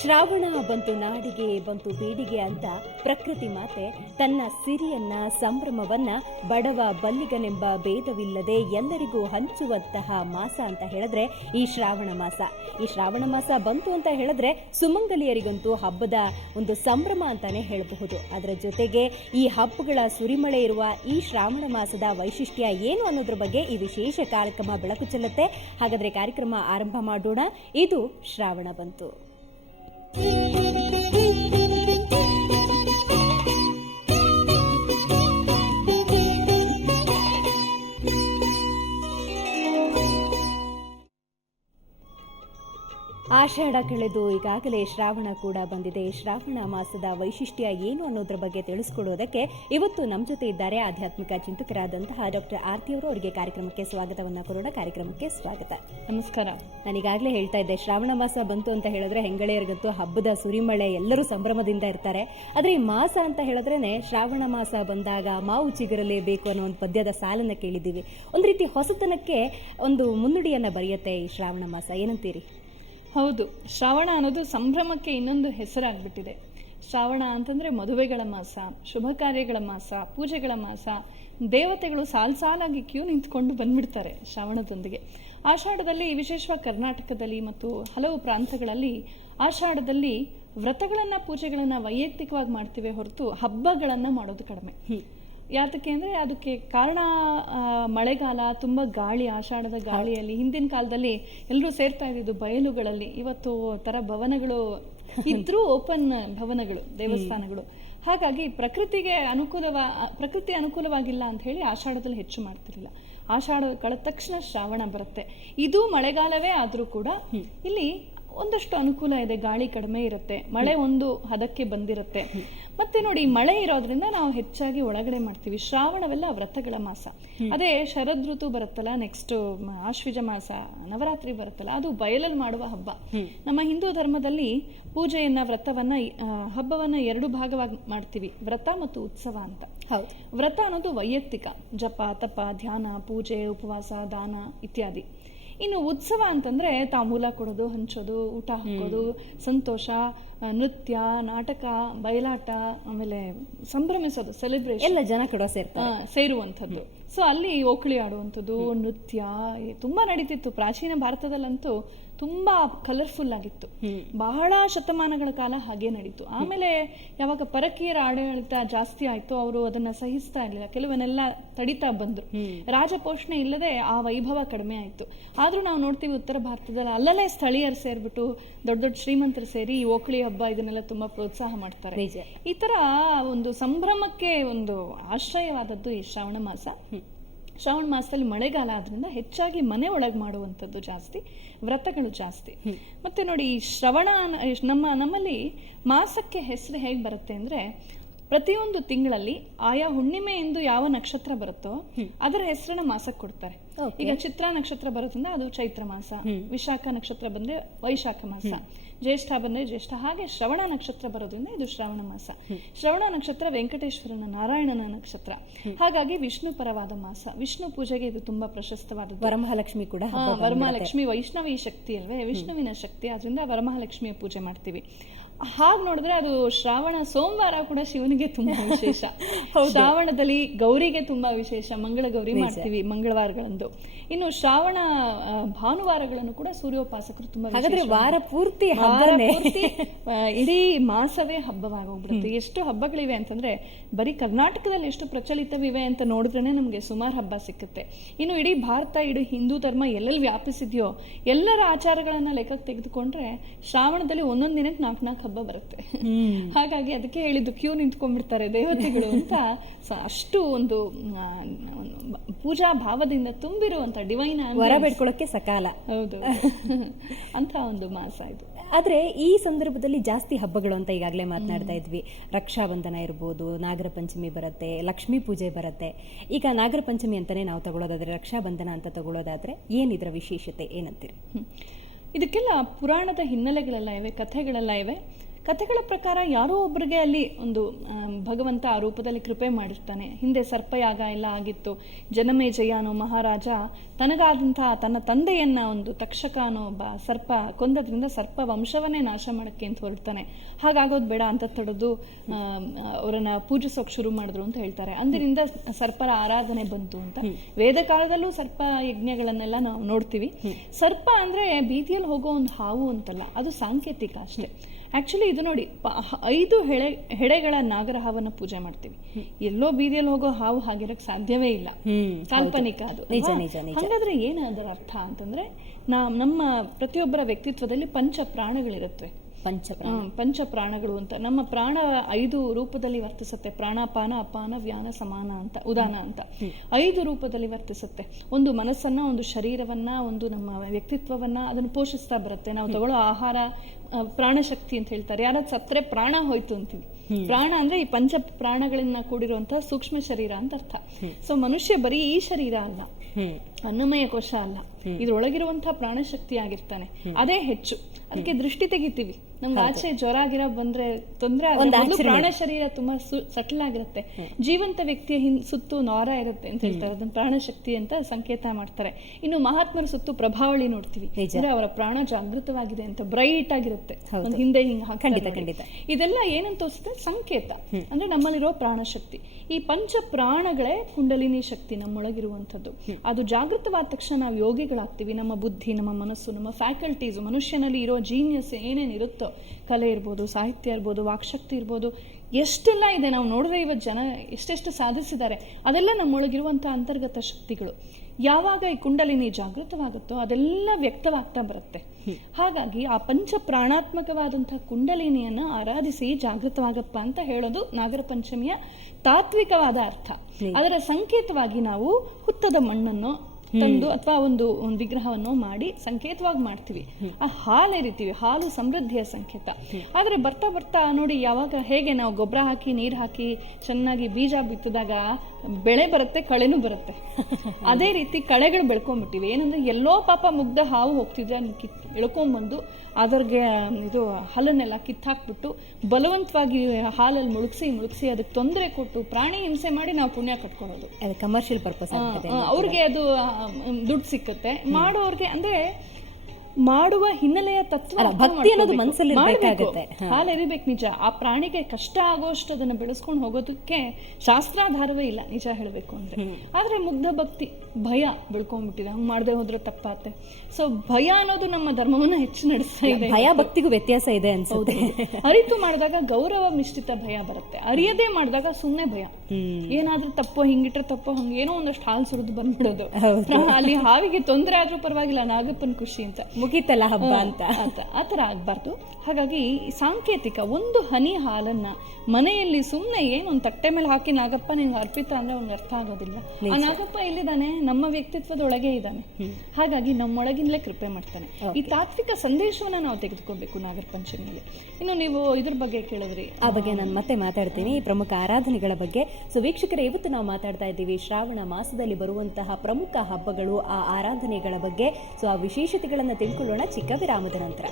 ಶ್ರಾವಣ ಬಂತು ನಾಡಿಗೆ ಬಂತು ಬೀಡಿಗೆ ಅಂತ ಪ್ರಕೃತಿ ಮಾತೆ ತನ್ನ ಸಿರಿಯನ್ನ ಸಂಭ್ರಮವನ್ನ ಬಡವ ಬಲ್ಲಿಗನೆಂಬ ಭೇದವಿಲ್ಲದೆ ಎಲ್ಲರಿಗೂ ಹಂಚುವಂತಹ ಮಾಸ ಅಂತ ಹೇಳಿದ್ರೆ ಈ ಶ್ರಾವಣ ಮಾಸ. ಈ ಶ್ರಾವಣ ಮಾಸ ಬಂತು ಅಂತ ಹೇಳಿದ್ರೆ ಸುಮಂಗಲಿಯರಿಗಂತೂ ಹಬ್ಬದ ಒಂದು ಸಂಭ್ರಮ ಅಂತಾನೆ ಹೇಳಬಹುದು. ಅದರ ಜೊತೆಗೆ ಈ ಹಬ್ಬಗಳ ಸುರಿಮಳೆ ಇರುವ ಈ ಶ್ರಾವಣ ಮಾಸದ ವೈಶಿಷ್ಟ್ಯ ಏನು ಅನ್ನೋದ್ರ ಬಗ್ಗೆ ಈ ವಿಶೇಷ ಕಾರ್ಯಕ್ರಮ ಬೆಳಕು ಚೆಲ್ಲುತ್ತೆ. ಹಾಗಾದ್ರೆ ಕಾರ್ಯಕ್ರಮ ಆರಂಭ ಮಾಡೋಣ. ಇದು ಶ್ರಾವಣ ಬಂತು. ಆಷಾಢ ಕಳೆದು ಈಗಾಗಲೇ ಶ್ರಾವಣ ಕೂಡ ಬಂದಿದೆ. ಶ್ರಾವಣ ಮಾಸದ ವೈಶಿಷ್ಟ್ಯ ಏನು ಅನ್ನೋದ್ರ ಬಗ್ಗೆ ತಿಳಿಸ್ಕೊಡೋದಕ್ಕೆ ಇವತ್ತು ನಮ್ಮ ಜೊತೆ ಇದ್ದಾರೆ ಆಧ್ಯಾತ್ಮಿಕ ಚಿಂತಕರಾದಂತಹ ಡಾಕ್ಟರ್ ಆರತಿ ಅವರು. ಅವರಿಗೆ ಕಾರ್ಯಕ್ರಮಕ್ಕೆ ಸ್ವಾಗತವನ್ನ ಕೊಡೋಣ. ಕಾರ್ಯಕ್ರಮಕ್ಕೆ ಸ್ವಾಗತ. ನಮಸ್ಕಾರ. ನಾನೀಗಾಗಲೇ ಹೇಳ್ತಾ ಇದ್ದೆ, ಶ್ರಾವಣ ಮಾಸ ಬಂತು ಅಂತ ಹೇಳಿದ್ರೆ ಹೆಂಗಳೆಯರಿಗಂತೂ ಹಬ್ಬದ ಸುರಿಮಳೆ, ಎಲ್ಲರೂ ಸಂಭ್ರಮದಿಂದ ಇರ್ತಾರೆ. ಆದರೆ ಈ ಮಾಸ ಅಂತ ಹೇಳಿದ್ರೇನೆ ಶ್ರಾವಣ ಮಾಸ ಬಂದಾಗ ಮಾವು ಚಿಗುರಲೇಬೇಕು ಅನ್ನೋ ಒಂದು ಪದ್ಯದ ಸಾಲನ್ನ ಕೇಳಿದ್ದೀವಿ. ಒಂದು ರೀತಿ ಹೊಸತನಕ್ಕೆ ಒಂದು ಮುನ್ನುಡಿಯನ್ನ ಬರೆಯುತ್ತೆ ಈ ಶ್ರಾವಣ ಮಾಸ. ಏನಂತೀರಿ? ಹೌದು, ಶ್ರಾವಣ ಅನ್ನೋದು ಸಂಭ್ರಮಕ್ಕೆ ಇನ್ನೊಂದು ಹೆಸರಾಗ್ಬಿಟ್ಟಿದೆ. ಶ್ರಾವಣ ಅಂತಂದ್ರೆ ಮದುವೆಗಳ ಮಾಸ, ಶುಭ ಕಾರ್ಯಗಳ ಮಾಸ, ಪೂಜೆಗಳ ಮಾಸ. ದೇವತೆಗಳು ಸಾಲಾಗಿ ಕ್ಯೂ ನಿಂತ್ಕೊಂಡು ಬಂದ್ಬಿಡ್ತಾರೆ ಶ್ರಾವಣದೊಂದಿಗೆ. ಆಷಾಢದಲ್ಲಿ, ವಿಶೇಷವಾಗಿ ಕರ್ನಾಟಕದಲ್ಲಿ ಮತ್ತು ಹಲವು ಪ್ರಾಂತಗಳಲ್ಲಿ ಆಷಾಢದಲ್ಲಿ ವ್ರತಗಳನ್ನ ಪೂಜೆಗಳನ್ನ ವೈಯಕ್ತಿಕವಾಗಿ ಮಾಡ್ತೀವಿ ಹೊರತು ಹಬ್ಬಗಳನ್ನ ಮಾಡೋದು ಕಡಿಮೆ. ಯಾತಕ್ಕೆ ಅಂದ್ರೆ ಅದಕ್ಕೆ ಕಾರಣ ಮಳೆಗಾಲ, ತುಂಬಾ ಗಾಳಿ, ಆಷಾಢದ ಗಾಳಿಯಲ್ಲಿ. ಹಿಂದಿನ ಕಾಲದಲ್ಲಿ ಎಲ್ಲರೂ ಸೇರ್ತಾ ಇದ್ದಿದ್ದು ಬಯಲುಗಳಲ್ಲಿ. ಇವತ್ತು ತರ ಭವನಗಳು ಇದ್ರೂ ಓಪನ್ ಭವನಗಳು, ದೇವಸ್ಥಾನಗಳು. ಹಾಗಾಗಿ ಪ್ರಕೃತಿ ಅನುಕೂಲವಾಗಿಲ್ಲ ಅಂತ ಹೇಳಿ ಆಷಾಢದಲ್ಲಿ ಹೆಚ್ಚು ಮಾಡ್ತಿರ್ಲಿಲ್ಲ. ಆಷಾಢ ಕಳೆದ ತಕ್ಷಣ ಶ್ರಾವಣ ಬರುತ್ತೆ. ಇದು ಮಳೆಗಾಲವೇ ಆದ್ರೂ ಕೂಡ ಇಲ್ಲಿ ಒಂದಷ್ಟು ಅನುಕೂಲ ಇದೆ. ಗಾಳಿ ಕಡಿಮೆ ಇರುತ್ತೆ, ಮಳೆ ಒಂದು ಹದಕ್ಕೆ ಬಂದಿರುತ್ತೆ. ಮತ್ತೆ ನೋಡಿ, ಮಳೆ ಇರೋದ್ರಿಂದ ನಾವು ಹೆಚ್ಚಾಗಿ ಒಳಗಡೆ ಮಾಡ್ತೀವಿ. ಶ್ರಾವಣವೆಲ್ಲ ವ್ರತಗಳ ಮಾಸ. ಅದೇ ಶರದ್ ಋತು ಬರುತ್ತಲ್ಲ, ನೆಕ್ಸ್ಟ್ ಆಶ್ವಿಜ ಮಾಸ, ನವರಾತ್ರಿ ಬರುತ್ತಲ್ಲ, ಅದು ಬಯಲಲ್ಲಿ ಮಾಡುವ ಹಬ್ಬ. ನಮ್ಮ ಹಿಂದೂ ಧರ್ಮದಲ್ಲಿ ಪೂಜೆಯನ್ನ, ಹಬ್ಬವನ್ನ ಎರಡು ಭಾಗವಾಗಿ ಮಾಡ್ತೀವಿ, ವ್ರತ ಮತ್ತು ಉತ್ಸವ ಅಂತ. ವ್ರತ ಅನ್ನೋದು ವೈಯಕ್ತಿಕ, ಜಪ, ತಪ, ಧ್ಯಾನ, ಪೂಜೆ, ಉಪವಾಸ, ದಾನ ಇತ್ಯಾದಿ. ಇನ್ನು ಉತ್ಸವ ಅಂತಂದ್ರೆ ತಾಂಬೂಲ ಕೊಡೋದು, ಹಂಚೋದು, ಊಟ ಹಾಕೋದು, ಸಂತೋಷ, ನೃತ್ಯ, ನಾಟಕ, ಬಯಲಾಟ, ಆಮೇಲೆ ಸಂಭ್ರಮಿಸೋದು, ಸೆಲೆಬ್ರೇಷನ್, ಎಲ್ಲ ಜನ ಕೂಡ ಸೇರುವಂಥದ್ದು. ಸೊ ಅಲ್ಲಿ ಓಕಳಿ ಆಡುವಂಥದ್ದು, ನೃತ್ಯ ತುಂಬಾ ನಡೀತಿತ್ತು. ಪ್ರಾಚೀನ ಭಾರತದಲ್ಲಂತೂ ತುಂಬಾ ಕಲರ್ಫುಲ್ ಆಗಿತ್ತು. ಬಹಳ ಶತಮಾನಗಳ ಕಾಲ ಹಾಗೆ ನಡೀತು. ಆಮೇಲೆ ಯಾವಾಗ ಪರಕೀಯರ ಆಡಳಿತ ಜಾಸ್ತಿ ಆಯ್ತು, ಅವರು ಅದನ್ನ ಸಹಿಸ್ತಾ ಇರ್ಲಿಲ್ಲ, ಕೆಲವನ್ನೆಲ್ಲ ತಡಿತಾ ಬಂದ್ರು. ರಾಜಪೋಷಣೆ ಇಲ್ಲದೆ ಆ ವೈಭವ ಕಡಿಮೆ ಆಯ್ತು. ಆದ್ರೂ ನಾವು ನೋಡ್ತೀವಿ ಉತ್ತರ ಭಾರತದಲ್ಲಿ ಅಲ್ಲಲ್ಲೇ ಸ್ಥಳೀಯರು ಸೇರ್ಬಿಟ್ಟು, ದೊಡ್ಡ ದೊಡ್ಡ ಶ್ರೀಮಂತರು ಸೇರಿ ಈ ಓಕಳಿ ಹಬ್ಬ ಇದನ್ನೆಲ್ಲ ತುಂಬಾ ಪ್ರೋತ್ಸಾಹ ಮಾಡ್ತಾರೆ. ಈ ತರ ಒಂದು ಸಂಭ್ರಮಕ್ಕೆ ಒಂದು ಆಶ್ರಯವಾದದ್ದು ಈ ಶ್ರಾವಣ ಮಾಸ. ಶ್ರಾವಣ ಮಾಸದಲ್ಲಿ ಮಳೆಗಾಲ ಆದ್ರಿಂದ ಹೆಚ್ಚಾಗಿ ಮನೆ ಒಳಗೆ ಮಾಡುವಂಥದ್ದು ಜಾಸ್ತಿ, ವ್ರತಗಳು ಜಾಸ್ತಿ. ಮತ್ತೆ ನೋಡಿ, ಶ್ರವಣ ನಮ್ಮಲ್ಲಿ ಮಾಸಕ್ಕೆ ಹೆಸರು ಹೇಗೆ ಬರುತ್ತೆ ಅಂದ್ರೆ, ಪ್ರತಿಯೊಂದು ತಿಂಗಳಲ್ಲಿ ಆಯಾ ಹುಣ್ಣಿಮೆ ಎಂದು ಯಾವ ನಕ್ಷತ್ರ ಬರುತ್ತೋ ಅದರ ಹೆಸರನ್ನ ಮಾಸಕ್ಕೆ ಕೊಡ್ತಾರೆ. ಈಗ ಚಿತ್ರ ನಕ್ಷತ್ರ ಬರೋದ್ರಿಂದ ಅದು ಚೈತ್ರ ಮಾಸ, ವಿಶಾಖ ನಕ್ಷತ್ರ ಬಂದ್ರೆ ವೈಶಾಖ ಮಾಸ, ಜ್ಯೇಷ್ಠ ಬಂದ್ರೆ ಜ್ಯೇಷ್ಠ. ಹಾಗೆ ಶ್ರವಣ ನಕ್ಷತ್ರ ಬರೋದ್ರಿಂದ ಇದು ಶ್ರಾವಣ ಮಾಸ. ಶ್ರವಣ ನಕ್ಷತ್ರ ವೆಂಕಟೇಶ್ವರನ, ನಾರಾಯಣನ ನಕ್ಷತ್ರ. ಹಾಗಾಗಿ ವಿಷ್ಣು ಪರವಾದ ಮಾಸ. ವಿಷ್ಣು ಪೂಜೆಗೆ ಇದು ತುಂಬಾ ಪ್ರಶಸ್ತವಾದದ್ದು. ವರಮಹಾಲಕ್ಷ್ಮಿ ಕೂಡ, ವರಮಹಾಲಕ್ಷ್ಮಿ ವೈಷ್ಣವಿ ಶಕ್ತಿ ಅಲ್ವೇ, ವಿಷ್ಣುವಿನ ಶಕ್ತಿ. ಆದ್ರಿಂದ ವರಮಹಾಲಕ್ಷ್ಮಿಯ ಪೂಜೆ ಮಾಡ್ತೀವಿ. ಹಾಗೆ ನೋಡಿದ್ರೆ ಅದು ಶ್ರಾವಣ ಸೋಮವಾರ ಕೂಡ ಶಿವನಿಗೆ ತುಂಬಾ ವಿಶೇಷ. ಶ್ರಾವಣದಲ್ಲಿ ಗೌರಿಗೆ ತುಂಬಾ ವಿಶೇಷ, ಮಂಗಳ ಗೌರಿ ಮಾಡ್ತೀವಿ ಮಂಗಳವಾರಗಳಂದು. ಇನ್ನು ಶ್ರಾವಣ ಭಾನುವಾರಗಳನ್ನು ಕೂಡ ಸೂರ್ಯೋಪಾಸಕರು ತುಂಬಾ ವಾರ ಪೂರ್ತಿ ಇಡೀ ಮಾಸವೇ ಹಬ್ಬವಾಗೋಗ್ಬಿಡುತ್ತೆ. ಎಷ್ಟು ಹಬ್ಬಗಳಿವೆ ಅಂತಂದ್ರೆ, ಬರೀ ಕರ್ನಾಟಕದಲ್ಲಿ ಎಷ್ಟು ಪ್ರಚಲಿತವಿವೆ ಅಂತ ನೋಡಿದ್ರೇನೆ ನಮ್ಗೆ ಸುಮಾರು ಹಬ್ಬ ಸಿಕ್ಕುತ್ತೆ. ಇನ್ನು ಇಡೀ ಭಾರತ, ಇಡೀ ಹಿಂದೂ ಧರ್ಮ ಎಲ್ಲೆಲ್ಲಿ ವ್ಯಾಪಿಸಿದ್ಯೋ ಎಲ್ಲರ ಆಚಾರಗಳನ್ನ ಲೆಕ್ಕಕ್ಕೆ ತೆಗೆದುಕೊಂಡ್ರೆ ಶ್ರಾವಣದಲ್ಲಿ ಒಂದೊಂದ್ ದಿನಕ್ಕೆ 4 ಹಬ್ಬ ಬರುತ್ತೆ. ಹಾಗಾಗಿ ಅದಕ್ಕೆ ಹೇಳಿದ್ದು ಕ್ಯೂ ನಿಂತ್ಕೊಂಡ್ಬಿಡ್ತಾರೆ ದೇವತೆಗಳು ಅಂತ. ಅಷ್ಟು ಒಂದು ಪೂಜಾ ಭಾವದಿಂದ ತುಂಬಿರುವಂತ ಡಿವೈನ್ ವರ ಬೇಡ್ಕೊಳ್ಳೋಕೆ ಸಕಾಲ. ಹೌದು, ಅಂತ ಒಂದು ಮಾಸ ಇದು. ಆದ್ರೆ ಈ ಸಂದರ್ಭದಲ್ಲಿ ಜಾಸ್ತಿ ಹಬ್ಬಗಳು ಅಂತ ಈಗಾಗಲೇ ಮಾತನಾಡ್ತಾ ಇದ್ವಿ. ರಕ್ಷಾಬಂಧನ ಇರ್ಬೋದು, ನಾಗರ ಪಂಚಮಿ ಬರುತ್ತೆ, ಲಕ್ಷ್ಮೀ ಪೂಜೆ ಬರುತ್ತೆ. ಈಗ ನಾಗರ ಪಂಚಮಿ ಅಂತಾನೆ ನಾವು ತಗೊಳ್ಳೋದಾದ್ರೆ, ರಕ್ಷಾಬಂಧನ ಅಂತ ತಗೊಳ್ಳೋದಾದ್ರೆ ಏನಿದ್ರ ವಿಶೇಷತೆ, ಏನಂತೀರಿ? ಇದಕ್ಕೆಲ್ಲ ಪುರಾಣದ ಹಿನ್ನೆಲೆಗಳೆಲ್ಲ ಇವೆ, ಕಥೆಗಳೆಲ್ಲ ಇವೆ. ಕಥೆಗಳ ಪ್ರಕಾರ ಯಾರೋ ಒಬ್ಬರಿಗೆ ಅಲ್ಲಿ ಒಂದು ಭಗವಂತ ಆ ರೂಪದಲ್ಲಿ ಕೃಪೆ ಮಾಡಿರ್ತಾನೆ. ಹಿಂದೆ ಸರ್ಪಯಾಗ ಎಲ್ಲ ಆಗಿತ್ತು. ಜನಮೇಜಯ ಅನ್ನೋ ಮಹಾರಾಜ ತನಗಾದಂತಹ ತನ್ನ ತಂದೆಯನ್ನ ಒಂದು ತಕ್ಷಕ ಅನ್ನೋ ಒಬ್ಬ ಸರ್ಪ ಕೊಂದದ್ರಿಂದ ಸರ್ಪ ವಂಶವನ್ನೇ ನಾಶ ಮಾಡಕ್ಕೆ ಅಂತ ಹೊರಡ್ತಾನೆ. ಹಾಗಾಗೋದು ಬೇಡ ಅಂತ ತಡೆದು ಅವರನ್ನ ಪೂಜಿಸೋಕೆ ಶುರು ಮಾಡಿದ್ರು ಅಂತ ಹೇಳ್ತಾರೆ. ಅಂದಿನಿಂದ ಸರ್ಪರ ಆರಾಧನೆ ಬಂತು ಅಂತ. ವೇದ ಕಾಲದಲ್ಲೂ ಸರ್ಪ ಯಜ್ಞಗಳನ್ನೆಲ್ಲ ನಾವು ನೋಡ್ತೀವಿ. ಸರ್ಪ ಅಂದ್ರೆ ಬೀದಿಯಲ್ಲಿ ಹೋಗೋ ಒಂದು ಹಾವು ಅಂತಲ್ಲ, ಅದು ಸಾಂಕೇತಿಕ ಅಷ್ಟೇ. ಆಕ್ಚುಲಿ ಇದು ನೋಡಿ, 5 ಹೆಡೆಗಳ ನಾಗರಹಾವನ್ನ ಪೂಜೆ ಮಾಡ್ತೀವಿ. ಎಲ್ಲೋ ಬೀದಿಯಲ್ಲಿ ಹೋಗೋ ಹಾವು ಹಾಗಿರಕ್ ಸಾಧ್ಯವೇ ಇಲ್ಲ, ಕಾಲ್ಪನಿಕ ಅದು. ಹಾಗಾದ್ರೆ ಏನ ಅದರ ಅರ್ಥ ಅಂತಂದ್ರೆ, ನಮ್ಮ ಪ್ರತಿಯೊಬ್ಬರ ವ್ಯಕ್ತಿತ್ವದಲ್ಲಿ ಪಂಚ ಪ್ರಾಣಗಳಿರುತ್ತವೆ. ಪಂಚ ಪ್ರಾಣಗಳು ಅಂತ. ನಮ್ಮ ಪ್ರಾಣ 5 ರೂಪದಲ್ಲಿ ವರ್ತಿಸುತ್ತೆ. ಪ್ರಾಣಾಪಾನ, ಅಪಾನ, ವ್ಯಾನ, ಸಮಾನ ಅಂತ, ಉದಾನ ಅಂತ 5 ರೂಪದಲ್ಲಿ ವರ್ತಿಸುತ್ತೆ. ಒಂದು ಮನಸ್ಸನ್ನ, ಒಂದು ಶರೀರವನ್ನ, ಒಂದು ನಮ್ಮ ವ್ಯಕ್ತಿತ್ವವನ್ನ ಅದನ್ನು ಪೋಷಿಸ್ತಾ ಬರುತ್ತೆ. ನಾವು ತಗೊಳ್ಳೋ ಆಹಾರ ಪ್ರಾಣಶಕ್ತಿ ಅಂತ ಹೇಳ್ತಾರೆ. ಯಾರಾದ್ರೂ ಸತ್ರೆ ಪ್ರಾಣ ಹೋಯ್ತು ಅಂತೀವಿ. ಪ್ರಾಣ ಅಂದ್ರೆ ಈ ಪಂಚ ಪ್ರಾಣಗಳಿಂದ ಕೂಡಿರುವಂತಹ ಸೂಕ್ಷ್ಮ ಶರೀರ ಅಂತ ಅರ್ಥ. ಸೊ ಮನುಷ್ಯ ಬರೀ ಈ ಶರೀರ ಅಲ್ಲ, ಅನ್ನಮಯ ಕೋಶ ಅಲ್ಲ, ಇದ್ರೊಳಗಿರುವಂತಹ ಪ್ರಾಣಶಕ್ತಿ ಆಗಿರ್ತಾನೆ. ಅದೇ ಹೆಚ್ಚು. ಅದಕ್ಕೆ ದೃಷ್ಟಿ ತೆಗಿತೀವಿ. ನಮ್ಗೆ ಆಚೆ ಜ್ವರ ಗಿರ ಬಂದ್ರೆ ತೊಂದ್ರೆ ಆಗುತ್ತೆ. ಪ್ರಾಣ ಶರೀರ ತುಂಬಾ ಸಟಲ್ ಆಗಿರುತ್ತೆ. ಜೀವಂತ ವ್ಯಕ್ತಿಯ ಸುತ್ತು ನೊರ ಇರುತ್ತೆ ಅಂತ ಹೇಳ್ತಾರೆ. ಅದನ್ನ ಪ್ರಾಣಶಕ್ತಿ ಅಂತ ಸಂಕೇತ ಮಾಡ್ತಾರೆ. ಇನ್ನು ಮಹಾತ್ಮರ ಸುತ್ತು ಪ್ರಭಾವಳಿ ನೋಡ್ತೀವಿ, ಅಂದ್ರೆ ಅವರ ಪ್ರಾಣ ಜಾಗೃತವಾಗಿದೆ ಅಂತ, ಬ್ರೈಟ್ ಆಗಿರುತ್ತೆ. ಒಂದು ಹಿಂದೆ ಹಿಂಗ ಇದೆಲ್ಲ ಏನಂತ ತೋರಿಸುತ್ತೆ? ಸಂಕೇತ. ಅಂದ್ರೆ ನಮ್ಮಲ್ಲಿರೋ ಪ್ರಾಣಶಕ್ತಿ. ಈ ಪಂಚ ಪ್ರಾಣಗಳೇ ಕುಂಡಲಿನಿ ಶಕ್ತಿ ನಮ್ಮೊಳಗಿರುವಂಥದ್ದು. ಅದು ಜಾಗೃತವಾದ ತಕ್ಷಣ ನಾವು ಯೋಗಿಗಳಾಗ್ತೀವಿ. ನಮ್ಮ ಬುದ್ಧಿ, ನಮ್ಮ ಮನಸ್ಸು, ನಮ್ಮ ಫ್ಯಾಕಲ್ಟೀಸ್, ಮನುಷ್ಯನಲ್ಲಿ ಇರೋ ಜೀನಿಯಸ್ ಏನೇನಿರುತ್ತೋ, ಕಲೆ ಇರ್ಬೋದು, ಸಾಹಿತ್ಯ ಇರ್ಬೋದು, ವಾಕ್ಶಕ್ತಿ ಇರ್ಬೋದು, ಎಷ್ಟೆಲ್ಲ ಇದೆ. ನಾವು ನೋಡಿದ್ರೆ ಇವತ್ತು ಜನ ಎಷ್ಟೆಷ್ಟು ಸಾಧಿಸಿದ್ದಾರೆ. ಅದೆಲ್ಲ ನಮ್ಮೊಳಗಿರುವಂತಹ ಅಂತರ್ಗತ ಶಕ್ತಿಗಳು. ಯಾವಾಗ ಈ ಕುಂಡಲಿನಿ ಜಾಗೃತವಾಗುತ್ತೋ ಅದೆಲ್ಲ ವ್ಯಕ್ತವಾಗ್ತಾ ಬರುತ್ತೆ. ಹಾಗಾಗಿ ಆ ಪಂಚ ಪ್ರಾಣಾತ್ಮಕವಾದಂತಹ ಕುಂಡಲಿನಿಯನ್ನ ಆರಾಧಿಸಿ ಜಾಗೃತವಾಗಪ್ಪ ಅಂತ ಹೇಳೋದು ನಾಗರ ಪಂಚಮಿಯ ತಾತ್ವಿಕವಾದ ಅರ್ಥ. ಅದರ ಸಂಕೇತವಾಗಿ ನಾವು ಹುತ್ತದ ಮಣ್ಣನ್ನು ತಂದು ಅಥವಾ ಒಂದು ವಿಗ್ರಹವನ್ನು ಮಾಡಿ ಸಂಕೇತವಾಗಿ ಮಾಡ್ತೀವಿ. ಆ ಹಾಲು ಎರಿತೀವಿ. ಹಾಲು ಸಮೃದ್ಧಿಯ ಸಂಕೇತ. ಆದ್ರೆ ಬರ್ತಾ ಬರ್ತಾ ನೋಡಿ, ಯಾವಾಗ ಹೇಗೆ ನಾವು ಗೊಬ್ಬರ ಹಾಕಿ ನೀರ್ ಹಾಕಿ ಚೆನ್ನಾಗಿ ಬೀಜ ಬಿತ್ತಿದಾಗ ಬೆಳೆ ಬರುತ್ತೆ, ಕಳೆನೂ ಬರುತ್ತೆ. ಅದೇ ರೀತಿ ಕಳೆಗಳು ಬೆಳ್ಕೊಂಡ್ಬಿಟ್ಟಿವಿ. ಏನಂದ್ರೆ ಎಲ್ಲೋ ಪಾಪ ಮುಗ್ಧ ಹಾವು ಹೋಗ್ತಿದ್ರೆ ಎಳ್ಕೊಂಡ್ಬಂದು ಅದ್ರಿಗೆ ಇದು ಹಲ್ಲನ್ನೆಲ್ಲ ಕಿತ್ತಾಕ್ಬಿಟ್ಟು ಬಲವಂತವಾಗಿ ಹಾಲಲ್ಲಿ ಮುಳುಗಿಸಿ ಅದಕ್ಕೆ ತೊಂದರೆ ಕೊಟ್ಟು ಪ್ರಾಣಿ ಹಿಂಸೆ ಮಾಡಿ ನಾವು ಪುಣ್ಯ ಕಟ್ಕೊಳ್ಳೋದು. Commercial purpose. ಅವ್ರಿಗೆ ಅದು ದುಡ್ಡು ಸಿಕ್ಕುತ್ತೆ. ಮಾಡೋರ್ಗೆ ಅಂದ್ರೆ ಮಾಡುವ ಹಿನ್ನೆಲೆಯ ತತ್ವ ಭಕ್ತಿ ಅನ್ನೋದು ಮನಸ್ಸಲ್ಲಿ ಹಾಲು ಎರಿಬೇಕು. ನಿಜ, ಆ ಪ್ರಾಣಿಗೆ ಕಷ್ಟ ಆಗೋಷ್ಟು ಅದನ್ನ ಬೆಳೆಸ್ಕೊಂಡು ಹೋಗೋದಕ್ಕೆ ಶಾಸ್ತ್ರಾಧಾರವೇ ಇಲ್ಲ ನಿಜ ಹೇಳ್ಬೇಕು ಅಂದ್ರೆ. ಆದ್ರೆ ಮುಗ್ಧ ಭಕ್ತಿ, ಭಯ ಬೆಳ್ಕೊಂಡ್ಬಿಟ್ಟಿದೆ. ಹಂಗ್ ಮಾಡದೆ ಹೋದ್ರೆ ತಪ್ಪಾತೆ. ಸೊ ಭಯ ಅನ್ನೋದು ನಮ್ಮ ಧರ್ಮವನ್ನ ಹೆಚ್ಚು ನಡೆಸ್ತಾ ಇದೆ. ಭಯ ಭಕ್ತಿಗೂ ವ್ಯತ್ಯಾಸ ಇದೆ ಅನ್ಸುತ್ತೆ. ಅರಿತು ಮಾಡಿದಾಗ ಗೌರವ ಮಿಶ್ರಿತ ಭಯ ಬರುತ್ತೆ. ಅರಿಯದೇ ಮಾಡಿದಾಗ ಸುಮ್ನೆ ಭಯ. ಏನಾದ್ರೂ ತಪ್ಪೋ, ಹಿಂಗಿಟ್ರೆ ತಪ್ಪೋ, ಹಂಗೇನೋ ಒಂದಷ್ಟು ಹಾಲು ಸುರಿದು ಬಂದ್ಬಿಡೋದು. ಅಲ್ಲಿ ಹಾವಿಗೆ ತೊಂದರೆ ಆದ್ರೂ ಪರವಾಗಿಲ್ಲ, ನಾಗಪ್ಪನ ಖುಷಿ ಅಂತ ಮುಗಿತಲ್ಲ ಹಬ್ಬ ಅಂತ ಆತರ ಆಗ್ಬಾರ್ದು. ಹಾಗಾಗಿ ಸಾಂಕೇತಿಕ ಒಂದು ಹನಿ ಹಾಲನ್ನ ಮನೆಯಲ್ಲಿ ಸುಮ್ನೆ ಏನೊಂದು ತಟ್ಟೆ ಮೇಲೆ ಹಾಕಿ ನಾಗಪ್ಪ ನಿನ್ಗೆ ಅರ್ಪಿತ ಅಂದ್ರೆ ಅವ್ನಿಗೆ ಅರ್ಥ ಆಗೋದಿಲ್ಲ. ಆ ನಾಗಪ್ಪ ಎಲ್ಲಿದ್ದಾನೆ? ನಮ್ಮ ವ್ಯಕ್ತಿತ್ವದೊಳಗೆ ಇದ್ದಾನೆ. ಹಾಗಾಗಿ ನಮ್ಮೊಳಗಿಂದಲೇ ಕೃಪೆ ಮಾಡ್ತಾನೆ. ಈ ತಾತ್ವಿಕ ಸಂದೇಶವನ್ನ ನಾವು ತೆಗೆದುಕೋಬೇಕು ನಾಗರ ಪಂಚಮಿಯಲ್ಲಿ. ಇನ್ನು ನೀವು ಇದ್ರ ಬಗ್ಗೆ ಕೇಳಿದ್ರಿ, ಆ ಬಗ್ಗೆ ನಾನು ಮತ್ತೆ ಮಾತಾಡ್ತೀನಿ, ಪ್ರಮುಖ ಆರಾಧನೆಗಳ ಬಗ್ಗೆ. ಸೊ ವೀಕ್ಷಕರೇ, ಇವತ್ತು ನಾವು ಮಾತಾಡ್ತಾ ಇದ್ದೀವಿ ಶ್ರಾವಣ ಮಾಸದಲ್ಲಿ ಬರುವಂತಹ ಪ್ರಮುಖ ಹಬ್ಬಗಳು, ಆ ಆರಾಧನೆಗಳ ಬಗ್ಗೆ. ಸೊ ಆ ವಿಶೇಷತೆಗಳನ್ನ ತಿಳ್ಕೊಳ್ಳೋಣ ಚಿಕ್ಕ ವಿರಾಮದ ನಂತರ.